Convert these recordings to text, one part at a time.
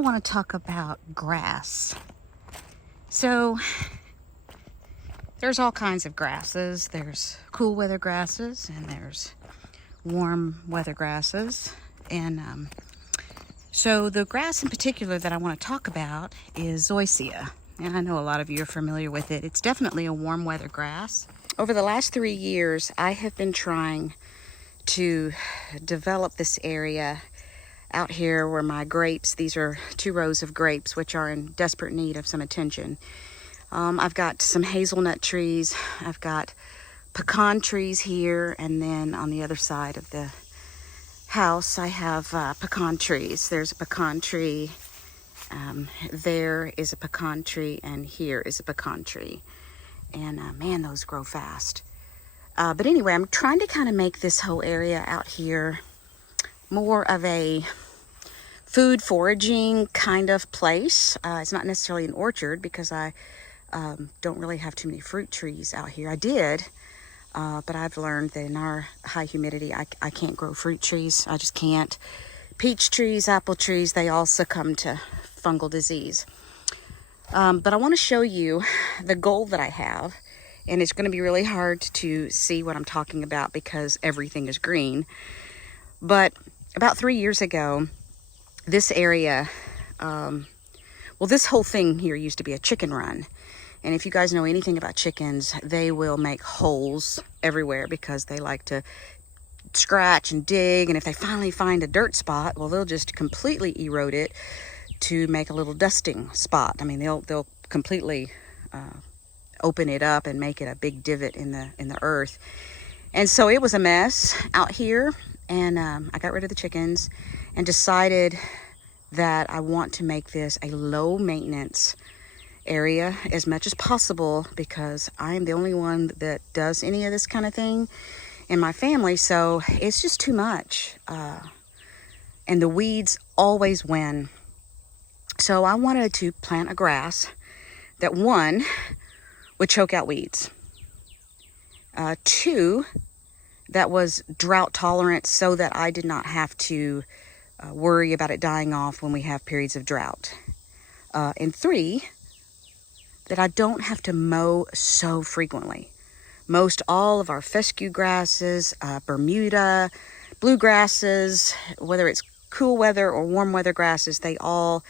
want to talk about grass. So there's all kinds of grasses. There's cool weather grasses and there's warm weather grasses. And so the grass in particular that I want to talk about is Zoysia. And I know a lot of you are familiar with it. It's definitely a warm weather grass. Over the last 3 years, I have been trying to develop this area out here where my grapes, these are 2 rows of grapes, which are in desperate need of some attention. I've got some hazelnut trees. I've got pecan trees here. And then on the other side of the house, I have pecan trees. There's a pecan tree. There is a pecan tree. And here is a pecan tree. And man, those grow fast. But anyway, I'm trying to kind of make this whole area out here more of a food foraging kind of place. It's not necessarily an orchard because I don't really have too many fruit trees out here. I did, but I've learned that in our high humidity, I can't grow fruit trees. I just can't. Peach trees, apple trees, they all succumb to fungal disease. But I want to show you the goal that I have. And it's going to be really hard to see what I'm talking about because everything is green. But about 3 years ago, this area, this whole thing here used to be a chicken run. And if you guys know anything about chickens, they will make holes everywhere because they like to scratch and dig. And if they finally find a dirt spot, well, they'll just completely erode it to make a little dusting spot. I mean, they'll completely open it up and make it a big divot in the earth. And so it was a mess out here. And I got rid of the chickens and decided that I want to make this a low maintenance area as much as possible because I am the only one that does any of this kind of thing in my family. So it's just too much. And the weeds always win. So I wanted to plant a grass that, 1, would choke out weeds. 2, that was drought tolerant so that I did not have to worry about it dying off when we have periods of drought. And 3, that I don't have to mow so frequently. Most all of our fescue grasses, Bermuda, bluegrasses, whether it's cool weather or warm weather grasses, they all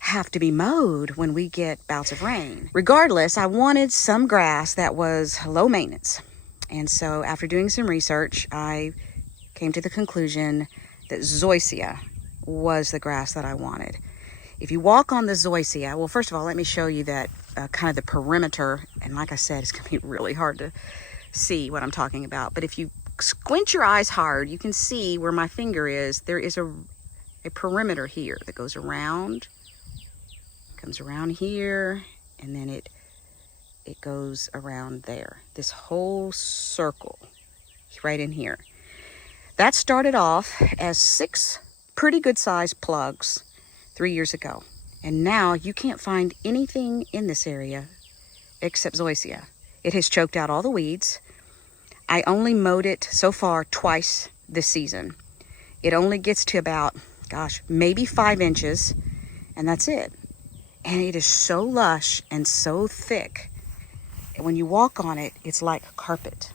have to be mowed when we get bouts of rain. Regardless, I wanted some grass that was low maintenance. And so after doing some research, I came to the conclusion that Zoysia was the grass that I wanted. If you walk on the Zoysia, well, first of all, let me show you that kind of the perimeter. And like I said, it's going to be really hard to see what I'm talking about. But if you squint your eyes hard, you can see where my finger is. There is a perimeter here that goes around, comes around here, and then it goes around there. This whole circle right in here. That started off as 6 pretty good sized plugs 3 years ago. And now you can't find anything in this area except Zoysia. It has choked out all the weeds. I only mowed it so far twice this season. It only gets to about, maybe 5 inches, and that's it. And it is so lush and so thick. And when you walk on it, it's like carpet.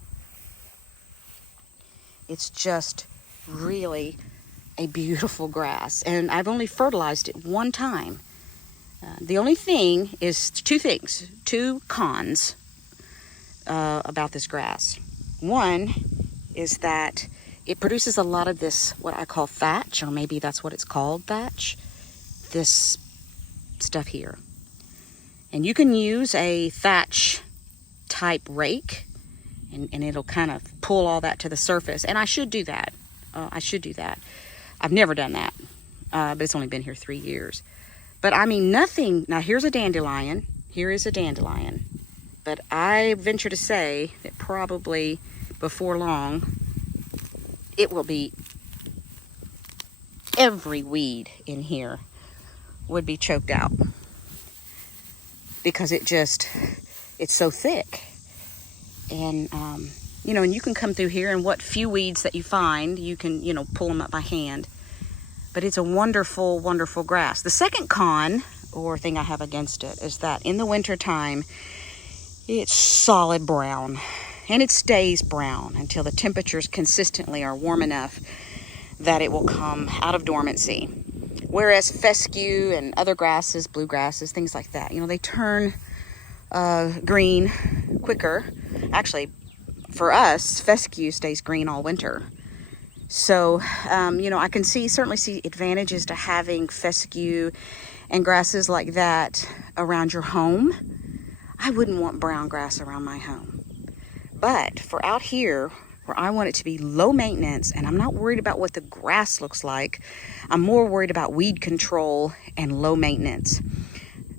It's just really a beautiful grass. And I've only fertilized it 1 time. The only thing is 2 cons about this grass. One is that it produces a lot of this, what I call thatch, or maybe that's what it's called, thatch. This stuff here. And you can use a thatch type rake and it'll kind of pull all that to the surface. And I should do that. I've never done that, but it's only been here 3 years. But I mean, nothing. Now here's a dandelion. Here is a dandelion. But I venture to say that probably before long, it will be every weed in here would be choked out because it's so thick. And and you can come through here and what few weeds that you find, you can pull them up by hand. but it's a wonderful, wonderful grass. The second con, or thing I have against it, is that in the winter time, it's solid brown. And it stays brown until the temperatures consistently are warm enough that it will come out of dormancy. Whereas fescue and other grasses, bluegrasses, things like that, you know, they turn green quicker. Actually, for us, fescue stays green all winter. So, you know, I can certainly see advantages to having fescue and grasses like that around your home. I wouldn't want brown grass around my home. But for out here, where I want it to be low maintenance, and I'm not worried about what the grass looks like, I'm more worried about weed control and low maintenance.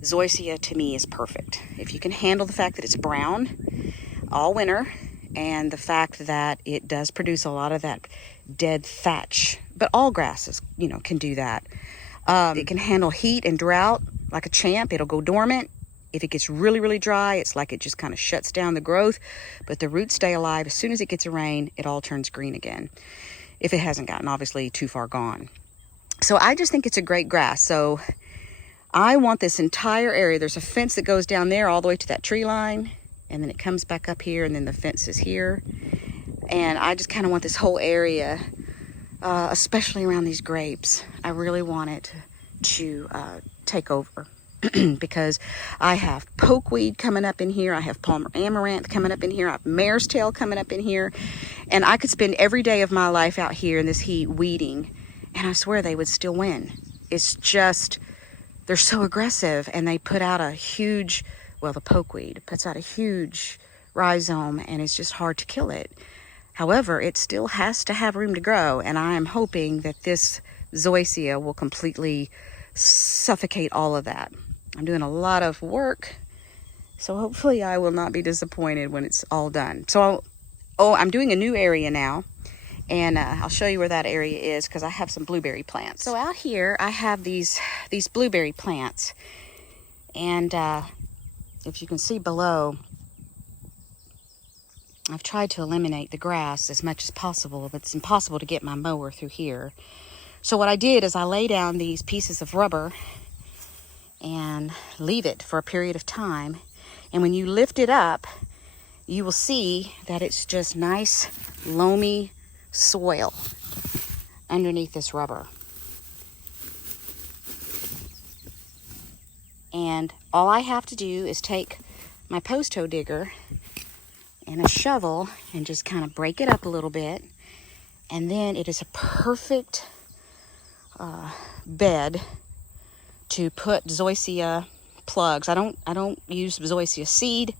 Zoysia to me is perfect. If you can handle the fact that it's brown all winter, and the fact that it does produce a lot of that dead thatch, but all grasses, you know, can do that. It can handle heat and drought like a champ. It'll go dormant. If it gets really, really dry, it's like it just kind of shuts down the growth, but the roots stay alive. As soon as it gets a rain, it all turns green again, if it hasn't gotten obviously too far gone. So I just think it's a great grass. So I want this entire area. There's a fence that goes down there all the way to that tree line, and then it comes back up here, and then the fence is here. And I just kind of want this whole area, especially around these grapes. I really want it to take over. Because I have pokeweed coming up in here, I have Palmer amaranth coming up in here, I have mare's tail coming up in here, and I could spend every day of my life out here in this heat weeding, and I swear they would still win. It's just, they're so aggressive, and they put out a huge, well, the pokeweed puts out a huge rhizome, and it's just hard to kill it. However, it still has to have room to grow, and I am hoping that this Zoysia will completely suffocate all of that. I'm doing a lot of work, so hopefully I will not be disappointed when it's all done. So, I'm doing a new area now, and I'll show you where that area is because I have some blueberry plants. So out here I have these blueberry plants, and if you can see below, I've tried to eliminate the grass as much as possible, but it's impossible to get my mower through here. So what I did is I lay down these pieces of rubber and leave it for a period of time. And when you lift it up, you will see that it's just nice, loamy soil underneath this rubber. And all I have to do is take my post hoe digger and a shovel and just kind of break it up a little bit. And then it is a perfect bed to put Zoysia plugs. I don't use Zoysia seed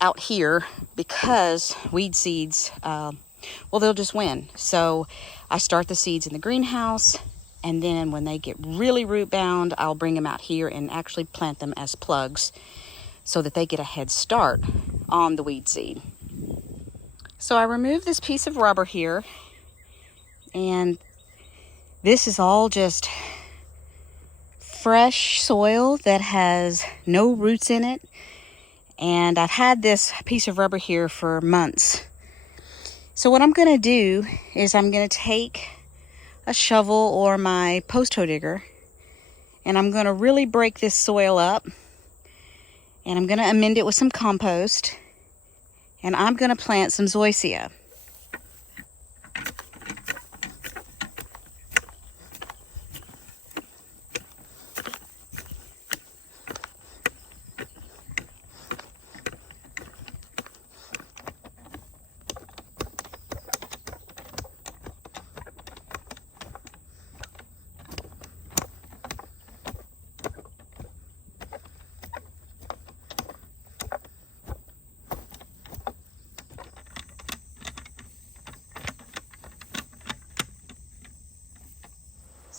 out here because weed seeds, well, they'll just win. So I start the seeds in the greenhouse, and then when they get really root bound, I'll bring them out here and actually plant them as plugs so that they get a head start on the weed seed. So I remove this piece of rubber here, and this is all just fresh soil that has no roots in it. And I've had this piece of rubber here for months. So what I'm going to do is I'm going to take a shovel or my post hoe digger, and I'm going to really break this soil up, and I'm going to amend it with some compost, and I'm going to plant some Zoysia.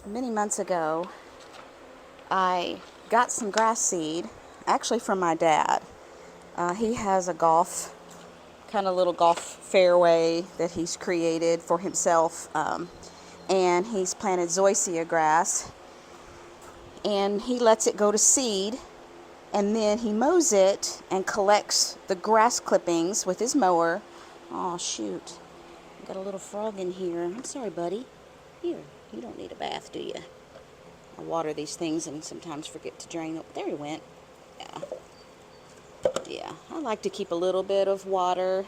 Many months ago, I got some grass seed, actually from my dad. He has a kind of little golf fairway that he's created for himself, and he's planted Zoysia grass, and he lets it go to seed, and then he mows it and collects the grass clippings with his mower. Oh shoot, got a little frog in here. I'm sorry, buddy. Here, you don't need a bath, do you? I water these things and sometimes forget to drain them. There he went. Yeah. Yeah, I like to keep a little bit of water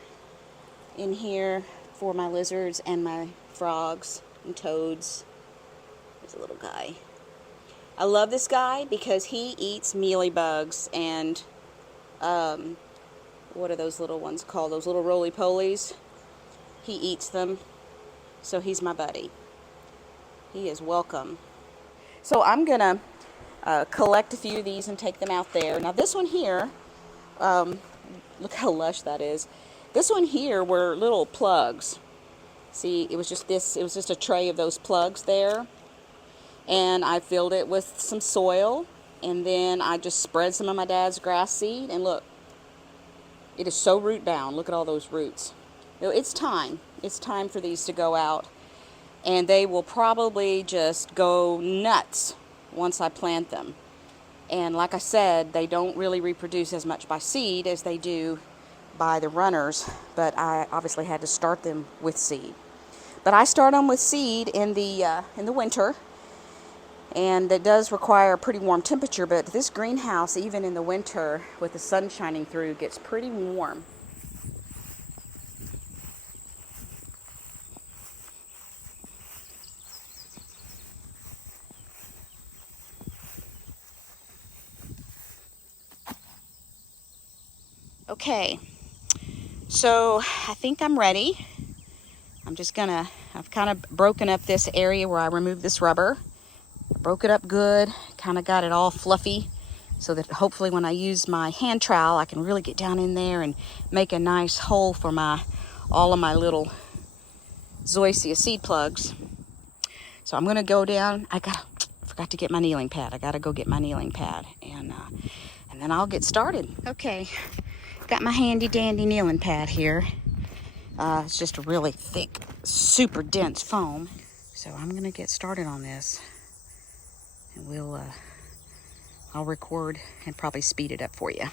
in here for my lizards and my frogs and toads. There's a little guy. I love this guy because he eats mealybugs and what are those little ones called? Those little roly-polies. He eats them, so he's my buddy. He is welcome. So I'm gonna collect a few of these and take them out there. Now this one here, look how lush that is. This one here were little plugs. See, it was just a tray of those plugs there. And I filled it with some soil, and then I just spread some of my dad's grass seed, and look, it is so root bound. Look at all those roots. You know, it's time for these to go out, and they will probably just go nuts once I plant them. And like I said, they don't really reproduce as much by seed as they do by the runners, but I obviously had to start them with seed. But I start them with seed in the winter. And it does require a pretty warm temperature, but this greenhouse, even in the winter with the sun shining through, gets pretty warm. Okay, so I think I'm ready. I've kind of broken up this area where I removed this rubber. Broke it up good, kind of got it all fluffy so that hopefully when I use my hand trowel I can really get down in there and make a nice hole for all of my little Zoysia seed plugs. So I'm gonna go down. Forgot to get my kneeling pad. I gotta go get my kneeling pad, and then I'll get started. Okay, got my handy dandy kneeling pad here. It's just a really thick, super dense foam. So I'm gonna get started on this. And I'll record and probably speed it up for you.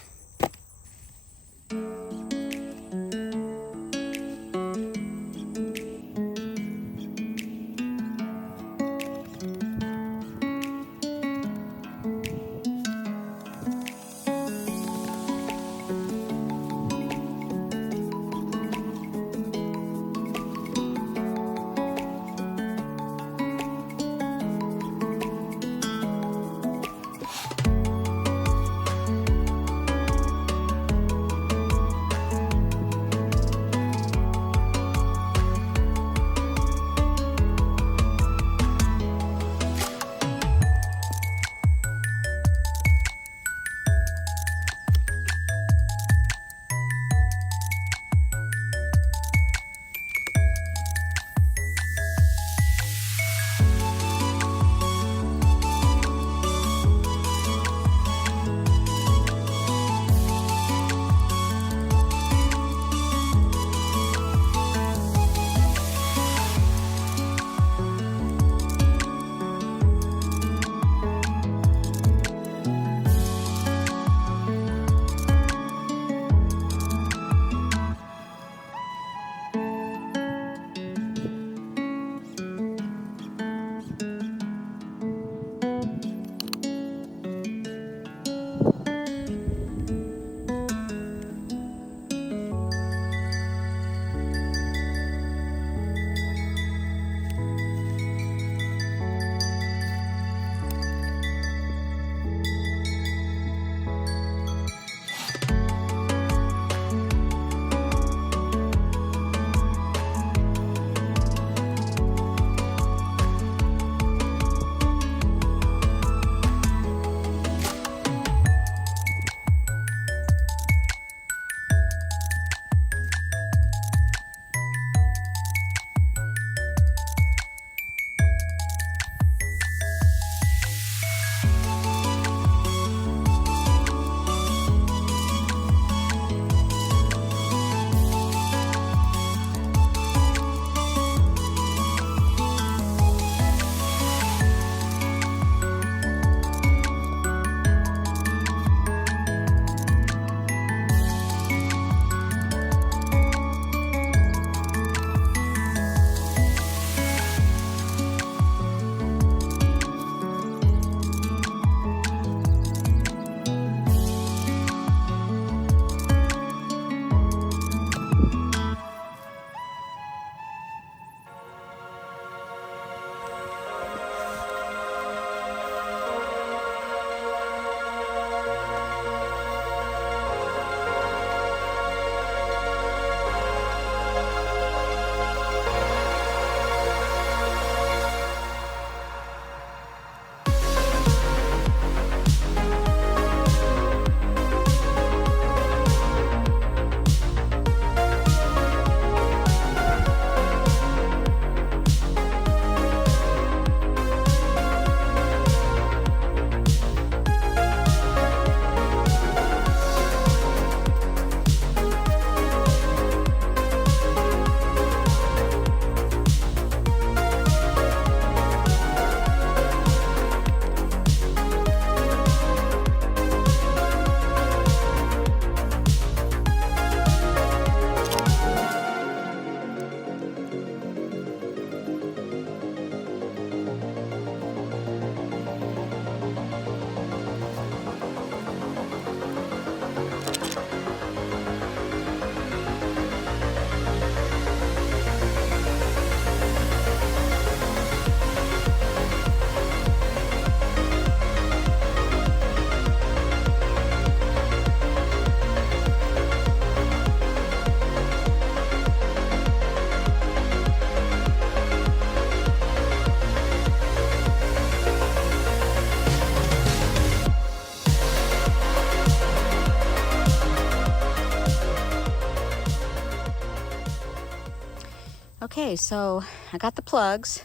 Okay, so I got the plugs,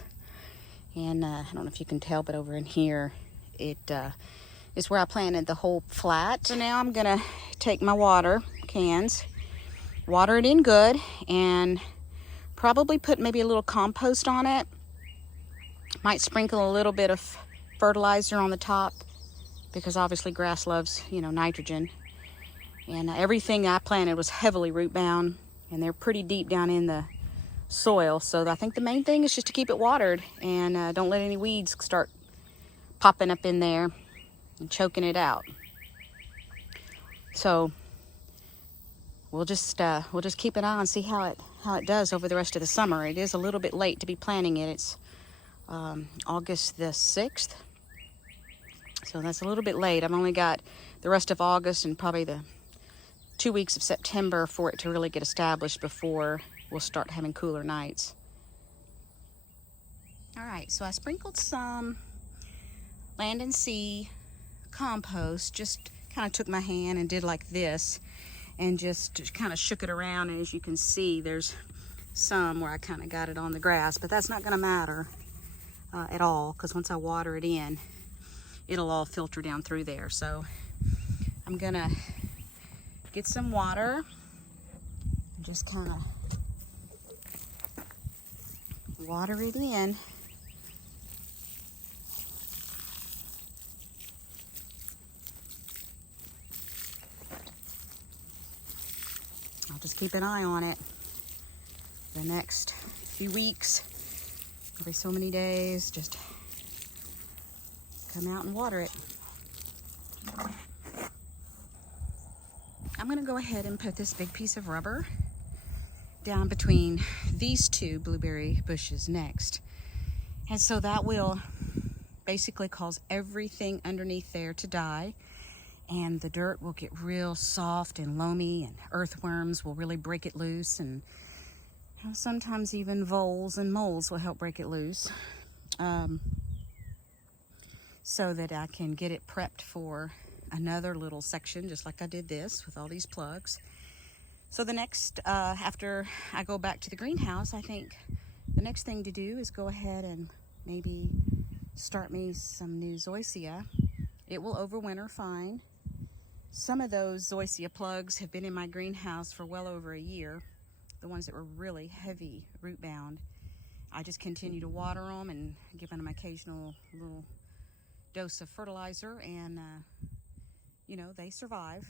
and I don't know if you can tell, but over in here it is where I planted the whole flat. So now I'm gonna take my water cans, water it in good, and probably put maybe a little compost on it. Might sprinkle a little bit of fertilizer on the top, because obviously grass loves, you know, nitrogen. And everything I planted was heavily root bound, and they're pretty deep down in the soil. So I think the main thing is just to keep it watered, and don't let any weeds start popping up in there and choking it out. So we'll just keep an eye and see how it does over the rest of the summer. It is a little bit late to be planting it. It's August the 6th, so that's a little bit late. I've only got the rest of August and probably the 2 weeks of September for it to really get established before we'll start having cooler nights. All right, so I sprinkled some Land and Sea compost, just kind of took my hand and did like this and just kind of shook it around, and as you can see there's some where I kind of got it on the grass, but that's not going to matter at all, because once I water it in, it'll all filter down through there. So I'm gonna get some water and just kind of water it in. I'll just keep an eye on it the next few weeks, every so many days, just come out and water it. I'm gonna go ahead and put this big piece of rubber down between these two blueberry bushes next. And so that will basically cause everything underneath there to die, and the dirt will get real soft and loamy, and earthworms will really break it loose, and sometimes even voles and moles will help break it loose, so that I can get it prepped for another little section, just like I did this with all these plugs. So the next, after I go back to the greenhouse, I think the next thing to do is go ahead and maybe start me some new Zoysia. It will overwinter fine. Some of those Zoysia plugs have been in my greenhouse for well over a year. The ones that were really heavy root bound, I just continue to water them and give them an occasional little dose of fertilizer, and you know, they survive.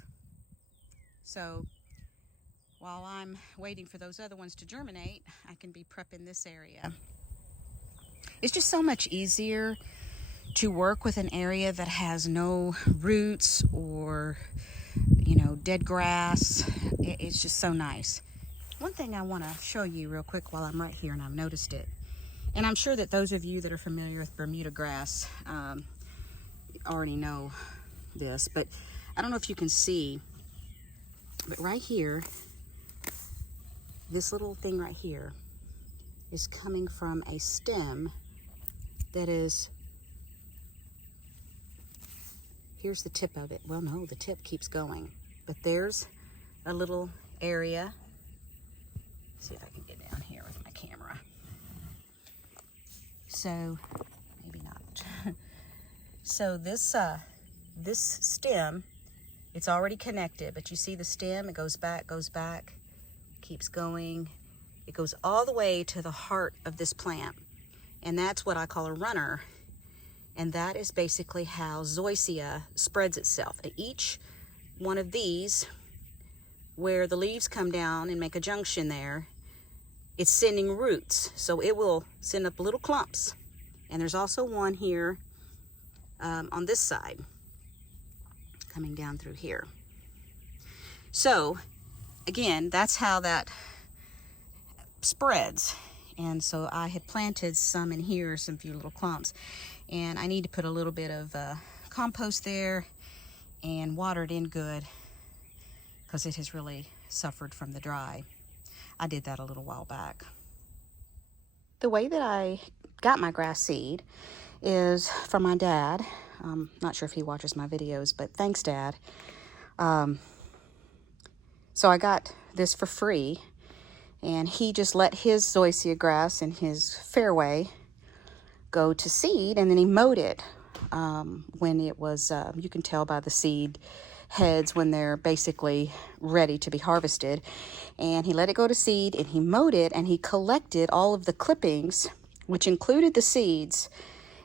So while I'm waiting for those other ones to germinate, I can be prepping this area. It's just so much easier to work with an area that has no roots or, you know, dead grass. It's just so nice. One thing I want to show you real quick while I'm right here, and I've noticed it, and I'm sure that those of you that are familiar with Bermuda grass already know this, but I don't know if you can see, but right here, this little thing right here is coming from a stem that is, here's the tip of it. Well, no, the tip keeps going, but there's a little area. Let's see if I can get down here with my camera. So, maybe not. So this stem, it's already connected, but you see the stem, it goes back, keeps going. It goes all the way to the heart of this plant, and that's what I call a runner. And that is basically how Zoysia spreads itself. At each one of these, where the leaves come down and make a junction there, it's sending roots. So it will send up little clumps. And there's also one here on this side, coming down through here. So again, that's how that spreads. And so I had planted some in here, some few little clumps, and I need to put a little bit of compost there and water it in good, because it has really suffered from the dry. I did that a little while back. The way that I got my grass seed is from my dad. Not sure if he watches my videos, but thanks, Dad. So I got this for free, And he just let his zoysia grass in his fairway go to seed, and then he mowed it when it was, you can tell by the seed heads when they're basically ready to be harvested. And he let it go to seed, and he mowed it, and he collected all of the clippings, which included the seeds,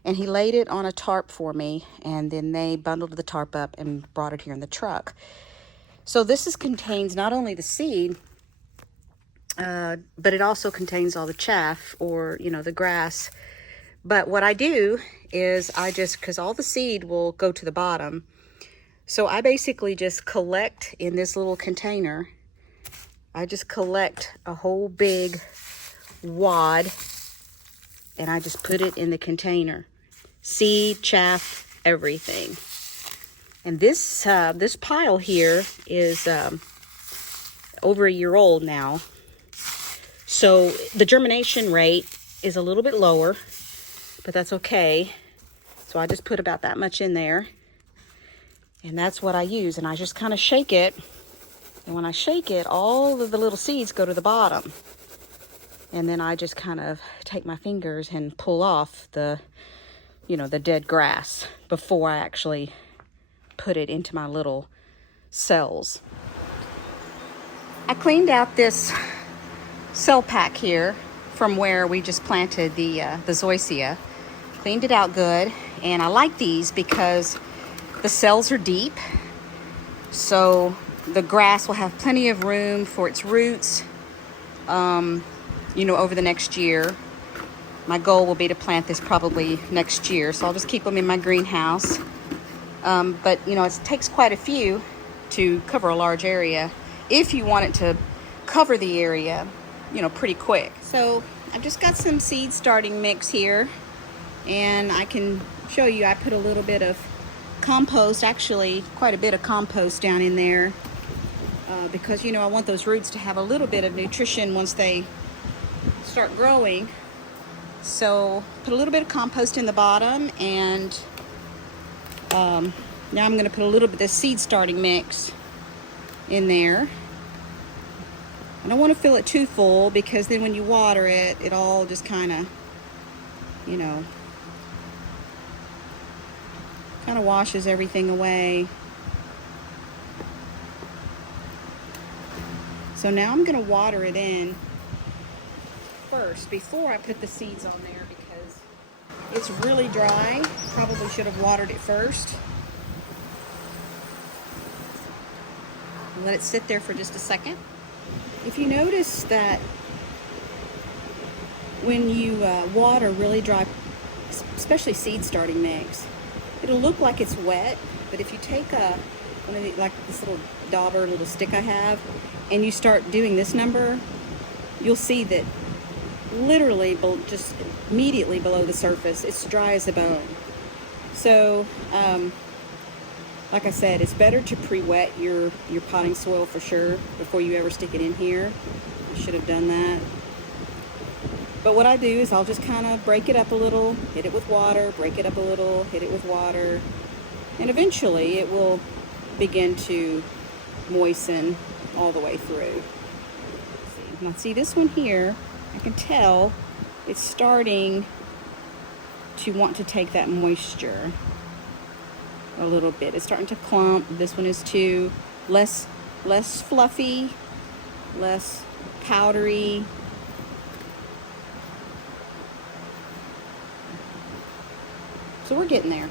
and he laid it on a tarp for me, and then they bundled the tarp up and brought it here in the truck. So this contains not only the seed, but it also contains all the chaff, or, you know, the grass. But what I do is because all the seed will go to the bottom, so I basically just collect in this little container. I just collect a whole big wad, and I just put it in the container. Seed, chaff, everything. And this pile here is over a year old now. So the germination rate is a little bit lower, but that's okay. So I just put about that much in there. And that's what I use. And I just kind of shake it. And when I shake it, all of the little seeds go to the bottom. And then I just kind of take my fingers and pull off the dead grass before I actually put it into my little cells. I cleaned out this cell pack here from where we just planted the Zoysia. Cleaned it out good, and I like these because the cells are deep, so the grass will have plenty of room for its roots, over the next year. My goal will be to plant this probably next year, so I'll just keep them in my greenhouse. But, it takes quite a few to cover a large area if you want it to cover the area, pretty quick. So I've just got some seed starting mix here, and I can show you I put a little bit of compost, actually quite a bit of compost down in there, because, I want those roots to have a little bit of nutrition once they start growing. So put a little bit of compost in the bottom, and now I'm going to put a little bit of the seed starting mix in there. I don't want to fill it too full, because then when you water it, it all just kind of, kind of washes everything away. So now I'm going to water it in first before I put the seeds on there, because it's really dry. Probably should have watered it first. Let it sit there for just a second. If you notice that when you water really dry, especially seed starting mix, it'll look like it's wet, but if you take one of the, like this little dauber little stick I have, and you start doing this number, you'll see that literally just immediately below the surface, it's dry as a bone. So like I said, it's better to pre-wet your potting soil for sure before you ever stick it in here. I should have done that. But what I do is I'll just kind of break it up a little, hit it with water, break it up a little, hit it with water, and eventually it will begin to moisten all the way through. Now see this one here, I can tell it's starting to want to take that moisture a little bit. It's starting to clump. This one is too less fluffy, less powdery. So we're getting there.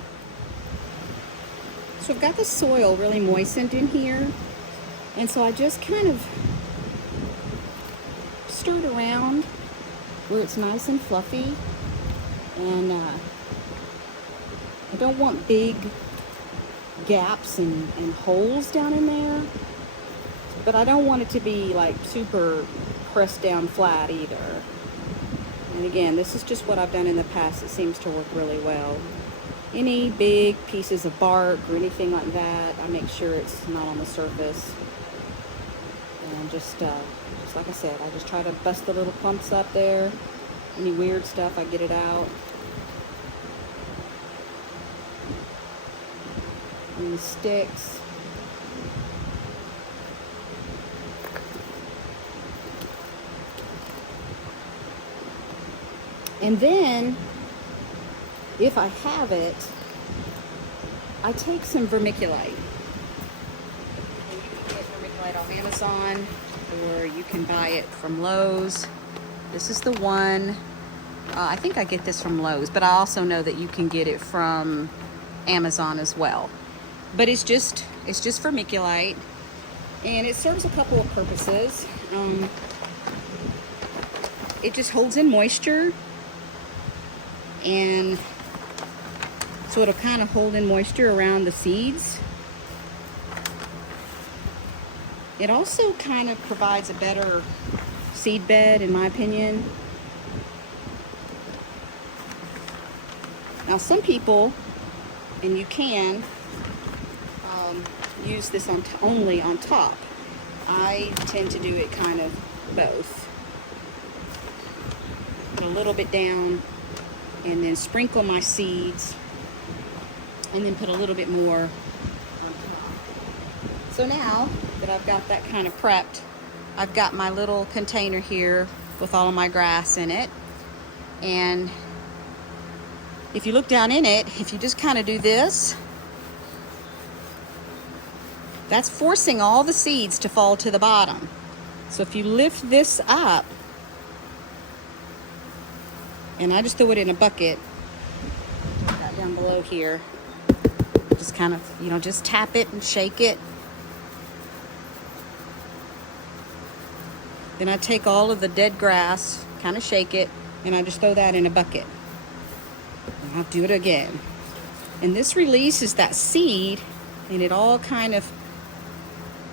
So I've got the soil really moistened in here, and so I just kind of stir it around where it's nice and fluffy, and I don't want big gaps and holes down in there, but I don't want it to be like super pressed down flat either. And again, this is just what I've done in the past. It seems to work really well. Any big pieces of bark or anything like that, I make sure it's not on the surface. And just like I said, I just try to bust the little clumps up there. Any weird stuff, I get it out. Any sticks. And then, if I have it, I take some vermiculite. And you can get vermiculite on Amazon, or you can buy it from Lowe's. This is the one. I think I get this from Lowe's, but I also know that you can get it from Amazon as well. But it's just vermiculite, and it serves a couple of purposes. It just holds in moisture, and so it'll kind of hold in moisture around the seeds. It also kind of provides a better seed bed, in my opinion. Now, some people, and you can use this only on top. I tend to do it kind of both. Put a little bit down, and then sprinkle my seeds, and then put a little bit more on top. So now that I've got that kind of prepped, I've got my little container here with all of my grass in it. And if you look down in it, if you just kind of do this, that's forcing all the seeds to fall to the bottom. So if you lift this up, and I just throw it in a bucket, down below here, just kind of, just tap it and shake it. Then I take all of the dead grass, kind of shake it, and I just throw that in a bucket. And I'll do it again. And this releases that seed, and it all kind of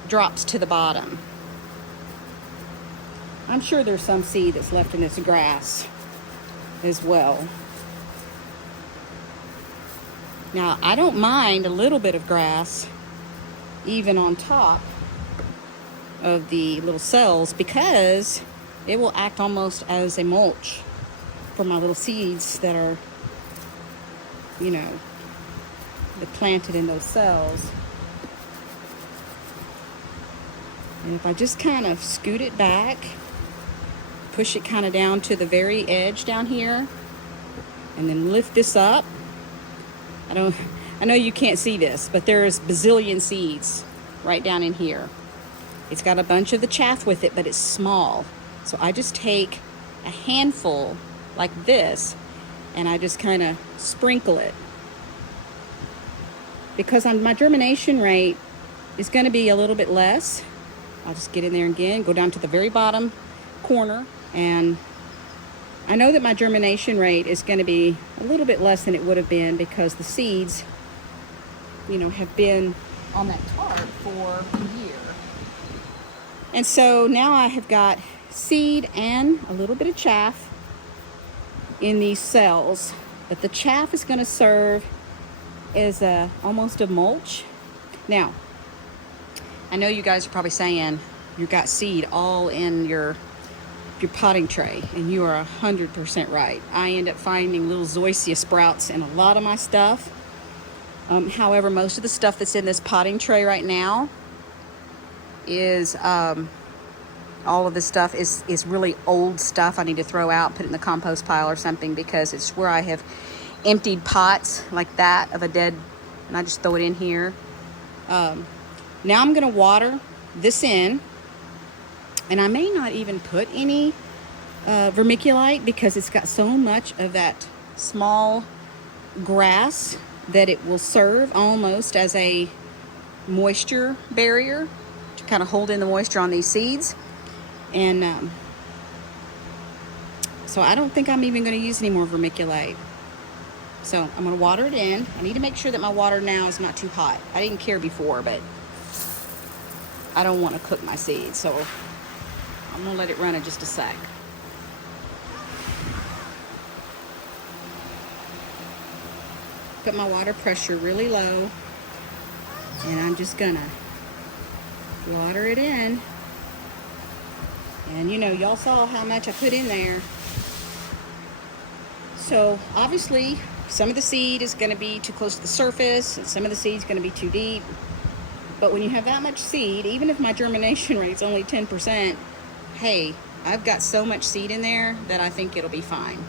drops to the bottom. I'm sure there's some seed that's left in this grass as well. Now, I don't mind a little bit of grass even on top of the little cells, because it will act almost as a mulch for my little seeds that are, planted in those cells. And if I just kind of scoot it back, push it kind of down to the very edge down here, and then lift this up. I know you can't see this, but there's bazillion seeds right down in here. It's got a bunch of the chaff with it, but it's small. So I just take a handful like this, and I just kind of sprinkle it. Because my germination rate is going to be a little bit less, I'll just get in there again, go down to the very bottom corner, and I know that my germination rate is going to be a little bit less than it would have been, because the seeds, have been on that tarp for a year. And so now I have got seed and a little bit of chaff in these cells, but the chaff is going to serve as almost a mulch. Now, I know you guys are probably saying you got seed all in your potting tray, and you are 100% right. I end up finding little Zoysia sprouts in a lot of my stuff. However, most of the stuff that's in this potting tray right now is all of this stuff is really old stuff I need to throw out, put it in the compost pile or something, because it's where I have emptied pots like that of a dead, and I just throw it in here. Now I'm going to water this in, and I may not even put any vermiculite, because it's got so much of that small grass that it will serve almost as a moisture barrier to kind of hold in the moisture on these seeds. And so I don't think I'm even going to use any more vermiculite. So I'm going to water it in. I need to make sure that my water now is not too hot. I didn't care before, but I don't want to cook my seeds, so I'm going to let it run in just a sec. Put my water pressure really low, and I'm just going to water it in. And y'all saw how much I put in there. So obviously some of the seed is going to be too close to the surface, and some of the seed is going to be too deep. But when you have that much seed, even if my germination rate's only 10%, hey, I've got so much seed in there that I think it'll be fine.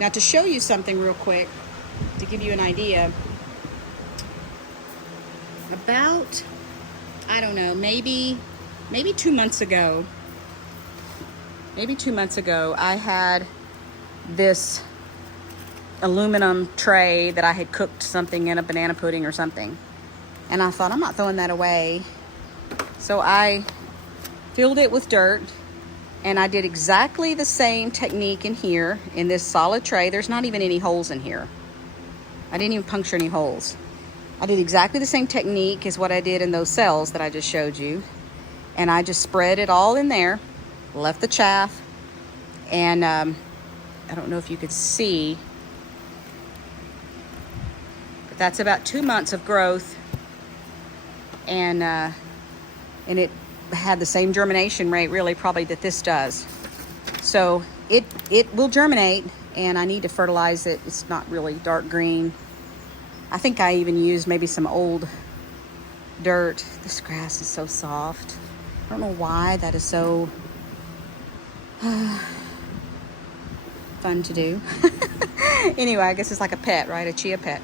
Now to show you something real quick, to give you an idea, about, I don't know, maybe 2 months ago, I had this aluminum tray that I had cooked something in, a banana pudding or something. And I thought, I'm not throwing that away. So I filled it with dirt, and I did exactly the same technique in here, in this solid tray. There's not even any holes in here. I didn't even puncture any holes. I did exactly the same technique as what I did in those cells that I just showed you. And I just spread it all in there, left the chaff, and I don't know if you could see, but that's about 2 months of growth, and it had the same germination rate, really, probably, that this does. So it will germinate, and I need to fertilize it. It's not really dark green. I think I even used maybe some old dirt. This grass is so soft. I don't know why that is so fun to do. Anyway, I guess it's like a pet, right? A chia pet.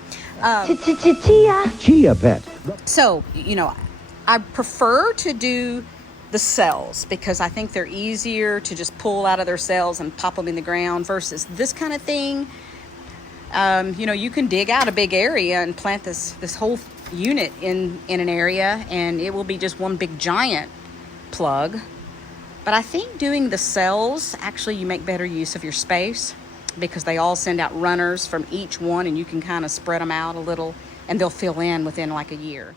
Chia pet. So, you know, I prefer to do the cells because I think they're easier to just pull out of their cells and pop them in the ground versus this kind of thing. You know, you can dig out a big area and plant this whole unit in an area, and it will be just one big giant plug. But I think doing the cells, actually you make better use of your space because they all send out runners from each one, and you can kind of spread them out a little, and they'll fill in within like a year.